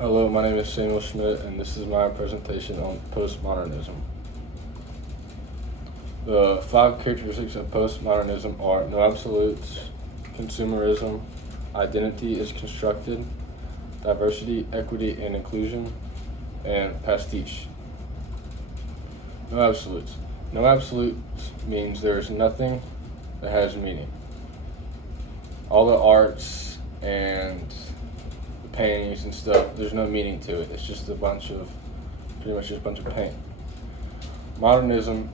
Hello, my name is Samuel Schmidt, and this is my presentation on postmodernism. The 5 characteristics of postmodernism are no absolutes, consumerism, identity is constructed, diversity, equity, and inclusion, and pastiche. No absolutes. No absolutes means there is nothing that has meaning. All the arts and the paintings and stuff, there's no meaning to it. It's just pretty much just a bunch of paint. Modernism,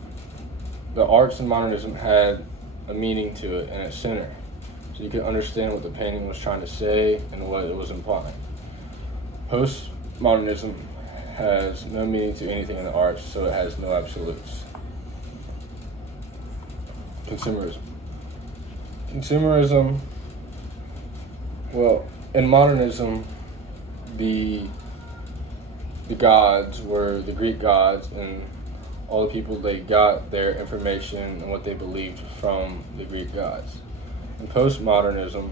the arts in modernism had a meaning to it and a center. So you could understand what the painting was trying to say and what it was implying. Postmodernism has no meaning to anything in the arts, so it has no absolutes. Consumerism, well, in modernism, the gods were the Greek gods, and all the people, they got their information and what they believed from the Greek gods. In postmodernism,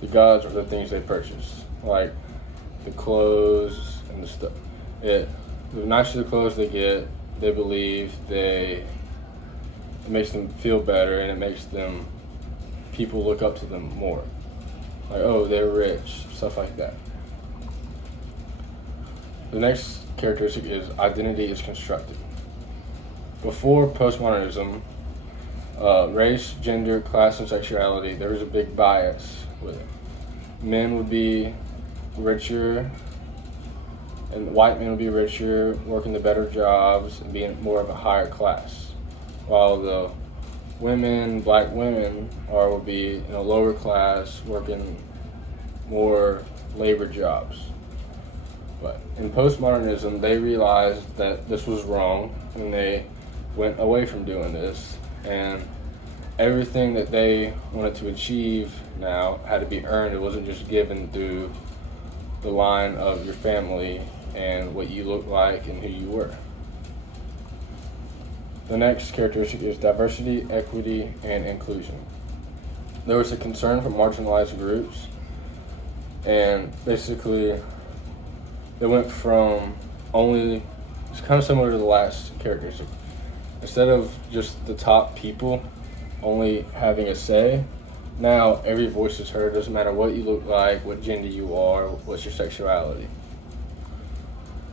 the gods are the things they purchase, like the clothes and the stuff. The nicer the clothes they get, they believe it makes them feel better, and it makes people look up to them more. Like, oh, they're rich, stuff like that. The next characteristic is identity is constructed. Before postmodernism, race, gender, class, and sexuality, there was a big bias with it. Men would be richer, and white men would be richer, working the better jobs, and being more of a higher class. While the black women would be in a lower class, working more labor jobs. But in postmodernism, they realized that this was wrong, and they went away from doing this, and everything that they wanted to achieve now had to be earned. It wasn't just given through the line of your family and what you look like and who you were. The next characteristic is diversity, equity, and inclusion. There was a concern for marginalized groups, and basically they went from it's kind of similar to the last characteristic. Instead of just the top people only having a say, now every voice is heard. It doesn't matter what you look like, what gender you are, what's your sexuality.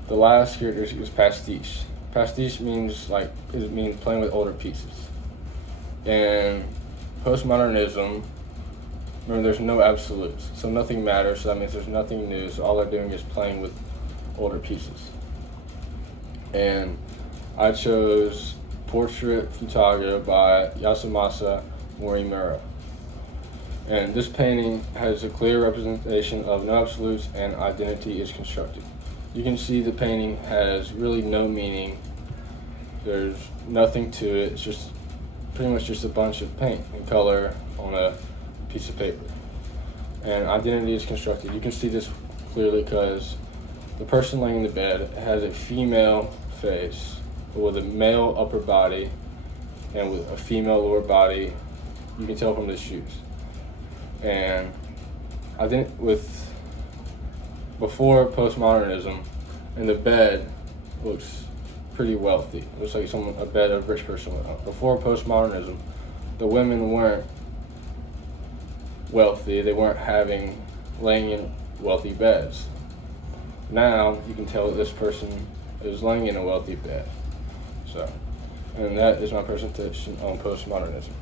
The last characteristic is pastiche. Pastiche means playing with older pieces. And postmodernism, remember, there's no absolutes, so nothing matters. So that means there's nothing new. So all they're doing is playing with older pieces. And I chose Portrait Futaga by Yasumasa Morimura. And this painting has a clear representation of no absolutes and identity is constructed. You can see the painting has really no meaning. There's nothing to it. It's just pretty much just a bunch of paint and color on a piece of paper. And identity is constructed. You can see this clearly because the person laying in the bed has a female face with a male upper body and with a female lower body. You can tell from the shoes. And I think before postmodernism, and the bed looks pretty wealthy. It looks like a bed a rich person would own. Before postmodernism, the women weren't wealthy. They weren't laying in wealthy beds. Now you can tell that this person is laying in a wealthy bed. And that is my presentation on postmodernism.